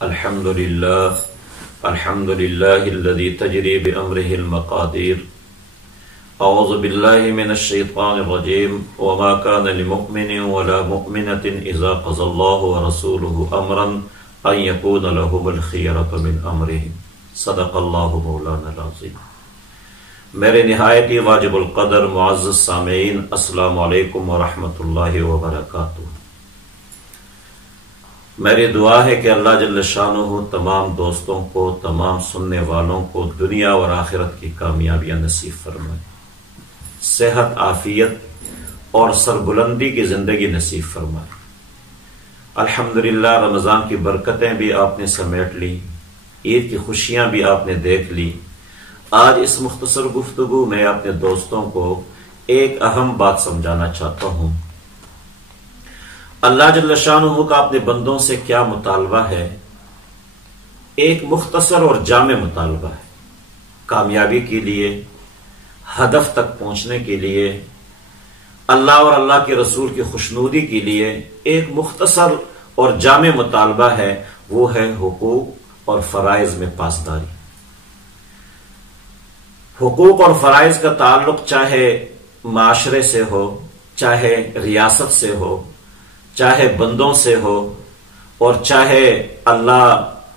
الحمد لله الذي تجري بأمره المقادير. أعوذ بالله من الشيطان الرجيم. وما كان لمؤمن ولا مؤمنة إذا قضى الله ورسوله أمرا أن يكون لهم الخيرة من أمرهم. صدق الله مولانا العظيم. میرے نہایت ہی واجب القدر معزز سامعین، السلام علیکم ورحمۃ اللہ وبرکاتہ. میری دعا ہے کہ اللہ جل شانہ تمام دوستوں کو، تمام سننے والوں کو دنیا اور آخرت کی کامیابیاں نصیب فرمائے، صحت، عافیت اور سربلندی کی زندگی نصیب فرمائے. الحمدللہ رمضان کی برکتیں بھی آپ نے سمیٹ لی، عید کی خوشیاں بھی آپ نے دیکھ لی. آج اس مختصر گفتگو میں اپنے دوستوں کو ایک اہم بات سمجھانا چاہتا ہوں. اللہ جل شانہ کا اپنے بندوں سے کیا مطالبہ ہے؟ ایک مختصر اور جامع مطالبہ ہے. کامیابی کے لیے، ہدف تک پہنچنے کے لیے، اللہ اور اللہ کے رسول کی خوشنودی کے لیے ایک مختصر اور جامع مطالبہ ہے، وہ ہے حقوق اور فرائض میں پاسداری. حقوق اور فرائض کا تعلق چاہے معاشرے سے ہو، چاہے ریاست سے ہو، چاہے بندوں سے ہو، اور چاہے اللہ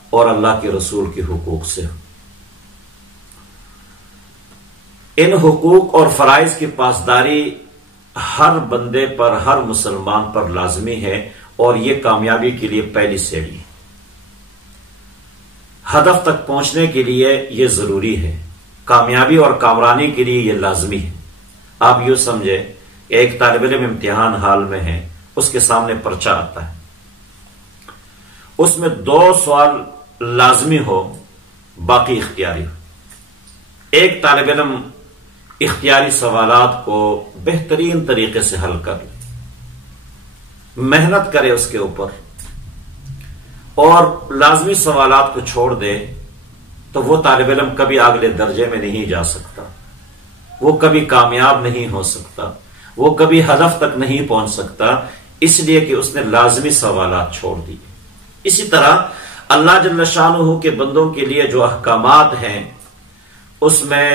اور اللہ کے رسول کے حقوق سے ہو. ان حقوق اور فرائض کی پاسداری ہر بندے پر، ہر مسلمان پر لازمی ہے، اور یہ کامیابی کے لیے پہلی سیڑھی ہے. ہدف تک پہنچنے کے لیے یہ ضروری ہے، کامیابی اور کامرانی کے لیے یہ لازمی ہے. آپ یوں سمجھے کہ ایک طالب علم امتحان حال میں ہے، اس کے سامنے پرچہ آتا ہے، اس میں 2 سوال لازمی ہو، باقی اختیاری ہو. ایک طالب علم اختیاری سوالات کو بہترین طریقے سے حل کر لے، محنت کرے اس کے اوپر، اور لازمی سوالات کو چھوڑ دے، تو وہ طالب علم کبھی اگلے درجے میں نہیں جا سکتا، وہ کبھی کامیاب نہیں ہو سکتا، وہ کبھی ہدف تک نہیں پہنچ سکتا، اس لیے کہ اس نے لازمی سوالات چھوڑ دی. اسی طرح اللہ جل شانہ کے بندوں کے لیے جو احکامات ہیں، اس میں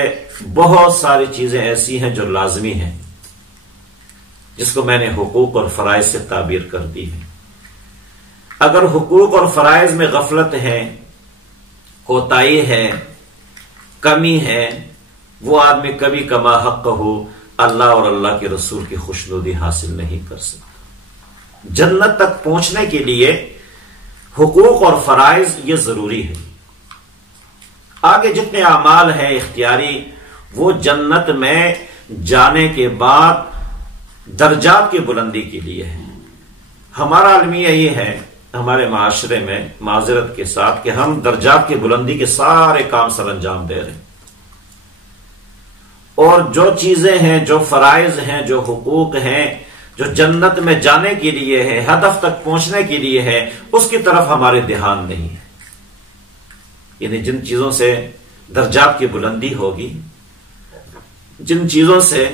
بہت ساری چیزیں ایسی ہیں جو لازمی ہیں، جس کو میں نے حقوق اور فرائض سے تعبیر کر دی ہے. اگر حقوق اور فرائض میں غفلت ہے، کوتاہی ہے، کمی ہے، وہ آدمی کبھی کما حق ہو اللہ اور اللہ کے رسول کی خوشنودی حاصل نہیں کر سکتا. جنت تک پہنچنے کے لیے حقوق اور فرائض یہ ضروری ہے. آگے جتنے اعمال ہیں اختیاری، وہ جنت میں جانے کے بعد درجات کی بلندی کے لیے ہے. ہمارا المیہ یہ ہے ہمارے معاشرے میں، معذرت کے ساتھ، کہ ہم درجات کی بلندی کے سارے کام سر انجام دے رہے ہیں، اور جو چیزیں ہیں، جو فرائض ہیں، جو حقوق ہیں، جو جنت میں جانے کے لیے ہے، ہدف تک پہنچنے کے لیے ہے، اس کی طرف ہمارے دھیان نہیں ہے. یعنی جن چیزوں سے درجات کی بلندی ہوگی، جن چیزوں سے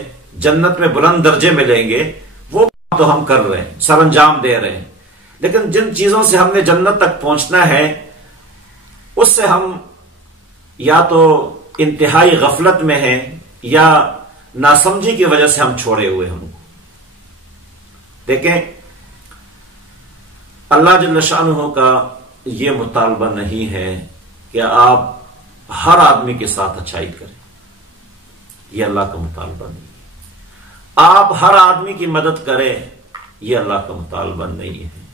جنت میں بلند درجے ملیں گے، وہ تو ہم کر رہے ہیں، سر انجام دے رہے ہیں. لیکن جن چیزوں سے ہم نے جنت تک پہنچنا ہے، اس سے ہم یا تو انتہائی غفلت میں ہیں، یا ناسمجھی کی وجہ سے ہم چھوڑے ہوئے ہم. دیکھیں، اللہ جل شانہ کا یہ مطالبہ نہیں ہے کہ آپ ہر آدمی کے ساتھ اچھائی کریں، یہ اللہ کا مطالبہ نہیں ہے. آپ ہر آدمی کی مدد کریں، یہ اللہ کا مطالبہ نہیں ہے.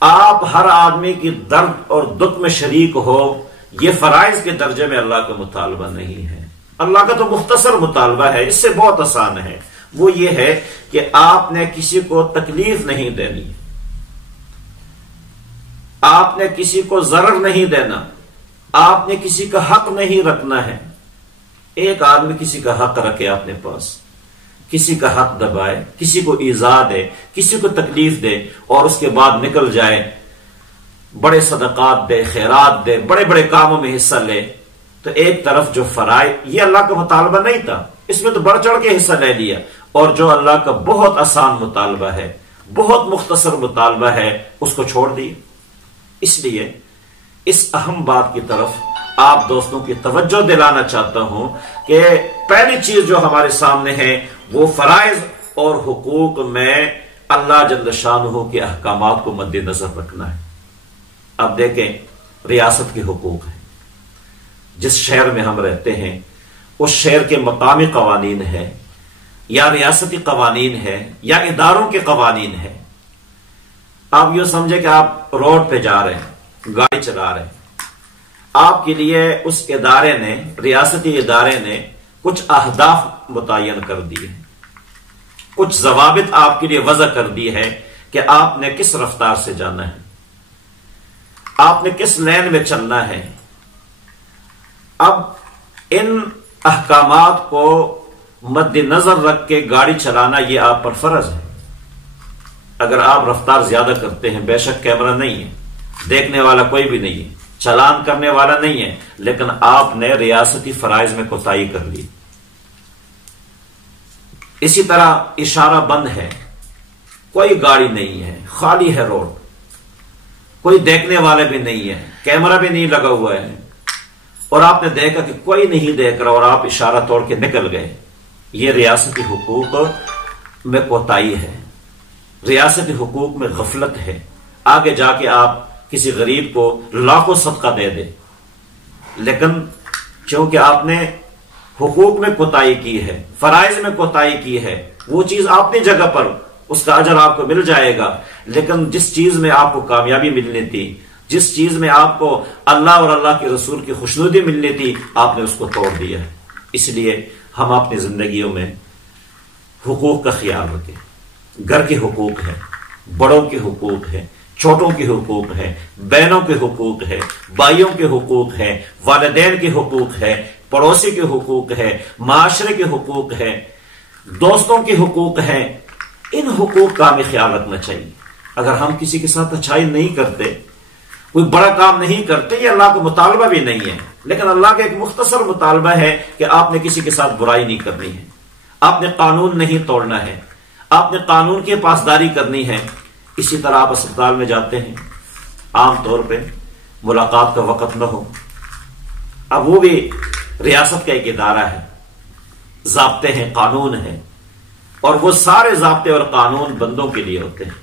آپ ہر آدمی کی درد اور دکھ میں شریک ہو، یہ فرائض کے درجے میں اللہ کا مطالبہ نہیں ہے. اللہ کا تو مختصر مطالبہ ہے، اس سے بہت آسان ہے. وہ یہ ہے کہ آپ نے کسی کو تکلیف نہیں دینی، آپ نے کسی کو ضرر نہیں دینا، آپ نے کسی کا حق نہیں رکھنا ہے. ایک آدمی کسی کا حق رکھے اپنے پاس، کسی کا حق دبائے، کسی کو ایذا دے، کسی کو تکلیف دے، اور اس کے بعد نکل جائے، بڑے صدقات دے، خیرات دے، بڑے بڑے کاموں میں حصہ لے، تو ایک طرف جو فرائض، یہ اللہ کا مطالبہ نہیں تھا، اس میں تو بڑھ چڑھ کے حصہ لے لیا. اور جو اللہ کا بہت آسان مطالبہ ہے، بہت مختصر مطالبہ ہے، اس کو چھوڑ دی. اس لیے اس اہم بات کی طرف آپ دوستوں کی توجہ دلانا چاہتا ہوں کہ پہلی چیز جو ہمارے سامنے ہے وہ فرائض اور حقوق میں اللہ جل شانہ کے احکامات کو مد نظر رکھنا ہے۔ اب دیکھیں، ریاست کے حقوق ہیں۔ جس شہر میں ہم رہتے ہیں اس شہر کے مقامی قوانین ہے یا ریاستی قوانین ہے یا اداروں کے قوانین ہے۔ آپ یوں سمجھے کہ آپ روڈ پہ جا رہے ہیں، گاڑی چلا رہے ہیں، آپ کے لیے اس ادارے نے، ریاستی ادارے نے کچھ اہداف متعین کر دیے ہیں، کچھ ضوابط آپ کے لیے وضع کر دی ہے کہ آپ نے کس رفتار سے جانا ہے، آپ نے کس لین میں چلنا ہے۔ اب ان احکامات کو مد نظر رکھ کے گاڑی چلانا یہ آپ پر فرض ہے۔ اگر آپ رفتار زیادہ کرتے ہیں، بے شک کیمرہ نہیں ہے، دیکھنے والا کوئی بھی نہیں ہے، چالان کرنے والا نہیں ہے، لیکن آپ نے ریاستی فرائض میں کوتاہی کر لی۔ اسی طرح اشارہ بند ہے، کوئی گاڑی نہیں ہے، خالی ہے روڈ، کوئی دیکھنے والا بھی نہیں ہے، کیمرہ بھی نہیں لگا ہوا ہے، اور آپ نے دیکھا کہ کوئی نہیں دیکھ رہا اور آپ اشارہ توڑ کے نکل گئے، یہ ریاستی حقوق میں کوتاہی ہے، ریاستی حقوق میں غفلت ہے۔ آگے جا کے آپ کسی غریب کو لاکھوں صدقہ دے دے، لیکن چونکہ آپ نے حقوق میں کوتاہی کی ہے، فرائض میں کوتاہی کی ہے، وہ چیز اپنی جگہ پر اس کا اجر آپ کو مل جائے گا، لیکن جس چیز میں آپ کو کامیابی ملنی تھی، جس چیز میں آپ کو اللہ اور اللہ کے رسول کی خوشنودی ملنی تھی، آپ نے اس کو توڑ دیا ہے۔ اس لیے ہم اپنی زندگیوں میں حقوق کا خیال رکھیں۔ گھر کے حقوق ہیں، بڑوں کے حقوق ہیں، چھوٹوں کے حقوق ہیں، بہنوں کے حقوق ہیں، بھائیوں کے حقوق ہیں، والدین کے حقوق ہیں، پڑوسی کے حقوق ہیں، معاشرے کے حقوق ہیں، دوستوں کے حقوق ہیں۔ ان حقوق کا ہمیں خیال رکھنا چاہیے۔ اگر ہم کسی کے ساتھ اچھائی نہیں کرتے، کوئی بڑا کام نہیں کرتے، یہ اللہ کا مطالبہ بھی نہیں ہے، لیکن اللہ کا ایک مختصر مطالبہ ہے کہ آپ نے کسی کے ساتھ برائی نہیں کرنی ہے، آپ نے قانون نہیں توڑنا ہے، آپ نے قانون کی پاسداری کرنی ہے۔ اسی طرح آپ اسپتال میں جاتے ہیں، عام طور پہ ملاقات کا وقت نہ ہو، اب وہ بھی ریاست کا ایک ادارہ ہے، ضابطے ہیں، قانون ہیں، اور وہ سارے ضابطے اور قانون بندوں کے لیے ہوتے ہیں،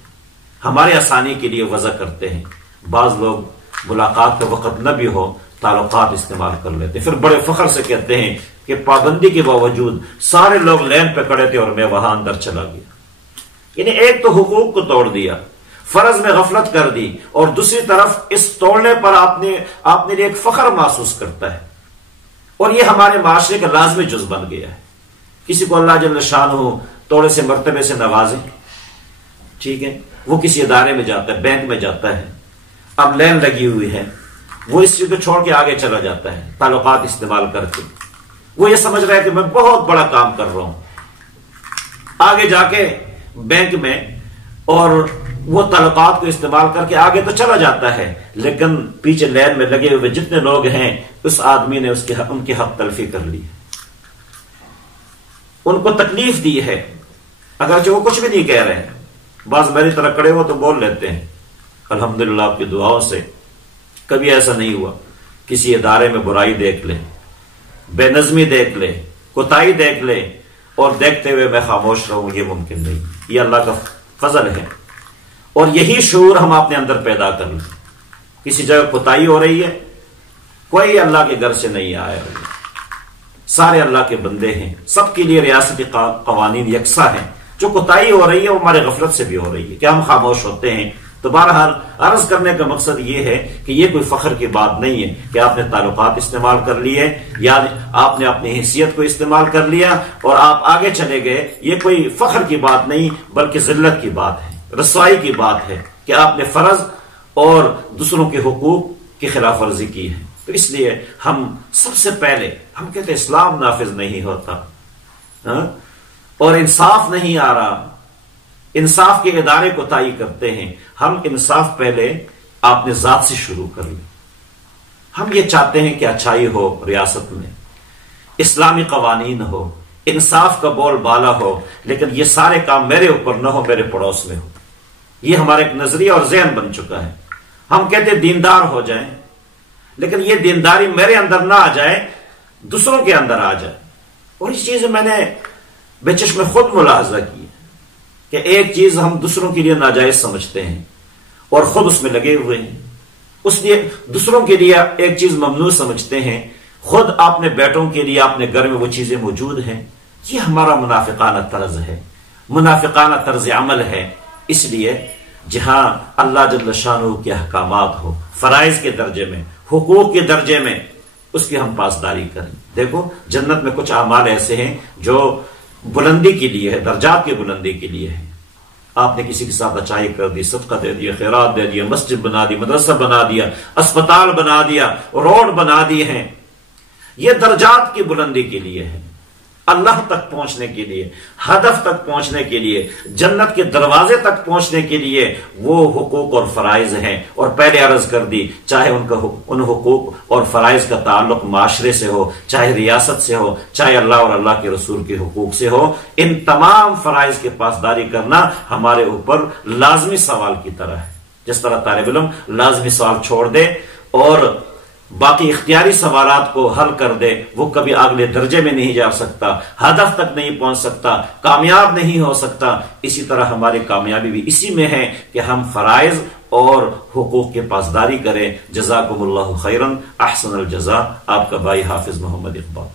ہمارے آسانی کے لیے وضع کرتے ہیں۔ بعض لوگ ملاقات کا وقت نہ بھی ہو تعلقات استعمال کر لیتے، پھر بڑے فخر سے کہتے ہیں کہ پابندی کے باوجود سارے لوگ لین پہ کھڑے تھے اور میں وہاں اندر چلا گیا۔ یعنی ایک تو حقوق کو توڑ دیا، فرض میں غفلت کر دی، اور دوسری طرف اس توڑنے پر آپ نے ایک فخر محسوس کرتا ہے، اور یہ ہمارے معاشرے کا لازمی جز بن گیا ہے۔ کسی کو اللہ جل شانہ توڑے سے مرتبے سے نوازے، ٹھیک ہے، وہ کسی ادارے میں جاتا ہے، بینک میں جاتا ہے، اب لین لگی ہوئی ہے، وہ اس چیز کو چھوڑ کے آگے چلا جاتا ہے تعلقات استعمال کر کے، وہ یہ سمجھ رہا ہے کہ میں بہت بڑا کام کر رہا ہوں، آگے جا کے بینک میں اور وہ تعلقات کو استعمال کر کے آگے تو چلا جاتا ہے، لیکن پیچھے لین میں لگے ہوئے جتنے لوگ ہیں اس آدمی نے ان کی حق تلفی کر لی، ان کو تکلیف دی ہے، اگرچہ وہ کچھ بھی نہیں کہہ رہے ہیں۔ بعض میری طرح کڑے ہو تو بول لیتے ہیں، الحمدللہ آپ کی دعاؤں سے کبھی ایسا نہیں ہوا۔ کسی ادارے میں برائی دیکھ لے، بے نظمی دیکھ لے، کوتاہی دیکھ لے، اور دیکھتے ہوئے میں خاموش رہوں، یہ ممکن نہیں، یہ اللہ کا فضل ہے، اور یہی شعور ہم اپنے اندر پیدا کر لیں۔ کسی جگہ کوتاہی ہو رہی ہے، کوئی اللہ کے گھر سے نہیں آیا، سارے اللہ کے بندے ہیں، سب کے لیے ریاستی قوانین یکساں ہیں، جو کوتاہی ہو رہی ہے وہ ہمارے غفلت سے بھی ہو رہی ہے کہ ہم خاموش ہوتے ہیں۔ تو بہرحال عرض کرنے کا مقصد یہ ہے کہ یہ کوئی فخر کی بات نہیں ہے کہ آپ نے تعلقات استعمال کر لیے یا آپ نے اپنی حیثیت کو استعمال کر لیا اور آپ آگے چلے گئے، یہ کوئی فخر کی بات نہیں بلکہ ذلت کی بات ہے، رسوائی کی بات ہے کہ آپ نے فرض اور دوسروں کے حقوق کی خلاف ورزی کی ہے۔ تو اس لیے ہم سب سے پہلے ہم کہتے ہیں اسلام نافذ نہیں ہوتا اور انصاف نہیں آ رہا، انصاف کے ادارے کو کوتاہی کرتے ہیں، ہم انصاف پہلے اپنے ذات سے شروع کر لیں۔ ہم یہ چاہتے ہیں کہ اچھائی ہو ریاست میں، اسلامی قوانین ہو، انصاف کا بول بالا ہو، لیکن یہ سارے کام میرے اوپر نہ ہو، میرے پڑوس میں ہو۔ یہ ہمارا ایک نظریہ اور ذہن بن چکا ہے۔ ہم کہتے دیندار ہو جائیں، لیکن یہ دینداری میرے اندر نہ آ جائے، دوسروں کے اندر آ جائے. اور اس چیز میں نے بے چشم خود ملاحظہ کی کہ ایک چیز ہم دوسروں کے لیے ناجائز سمجھتے ہیں اور خود اس میں لگے ہوئے ہیں، اس لیے دوسروں کے لیے ایک چیز ممنوع سمجھتے ہیں، خود اپنے بیٹوں کے لیے اپنے گھر میں وہ چیزیں موجود ہیں. یہ ہمارا منافقانہ طرز ہے، منافقانہ طرز عمل ہے. اس لیے جہاں اللہ جل شانہ کے احکامات ہو، فرائض کے درجے میں، حقوق کے درجے میں، اس کی ہم پاسداری کریں. دیکھو جنت میں کچھ اعمال ایسے ہیں جو بلندی کے لیے ہے، درجات کی بلندی کے لیے ہے. آپ نے کسی کے ساتھ اچائی کر دی، صدقہ دے دیا، خیرات دے دیا، مسجد بنا دی، مدرسہ بنا دیا، اسپتال بنا دیا، روڈ بنا دیے ہیں، یہ درجات کی بلندی کے لیے ہے، اللہ تک پہنچنے کے لیے، ہدف تک پہنچنے کے لیے، جنت کے دروازے تک پہنچنے کے لیے وہ حقوق اور فرائض ہیں. اور پہلے عرض کر دی، چاہے ان حقوق اور فرائض کا تعلق معاشرے سے ہو، چاہے ریاست سے ہو، چاہے اللہ اور اللہ کے رسول کے حقوق سے ہو، ان تمام فرائض کی پاسداری کرنا ہمارے اوپر لازمی سوال کی طرح ہے. جس طرح طالب علم لازمی سوال چھوڑ دے اور باقی اختیاری سوالات کو حل کر دے، وہ کبھی اگلے درجے میں نہیں جا سکتا، ہدف تک نہیں پہنچ سکتا، کامیاب نہیں ہو سکتا. اسی طرح ہماری کامیابی بھی اسی میں ہے کہ ہم فرائض اور حقوق کے پاسداری کریں. جزاکم اللہ خیرا. احسن الجزاء. آپ کا بھائی حافظ محمد اقبال.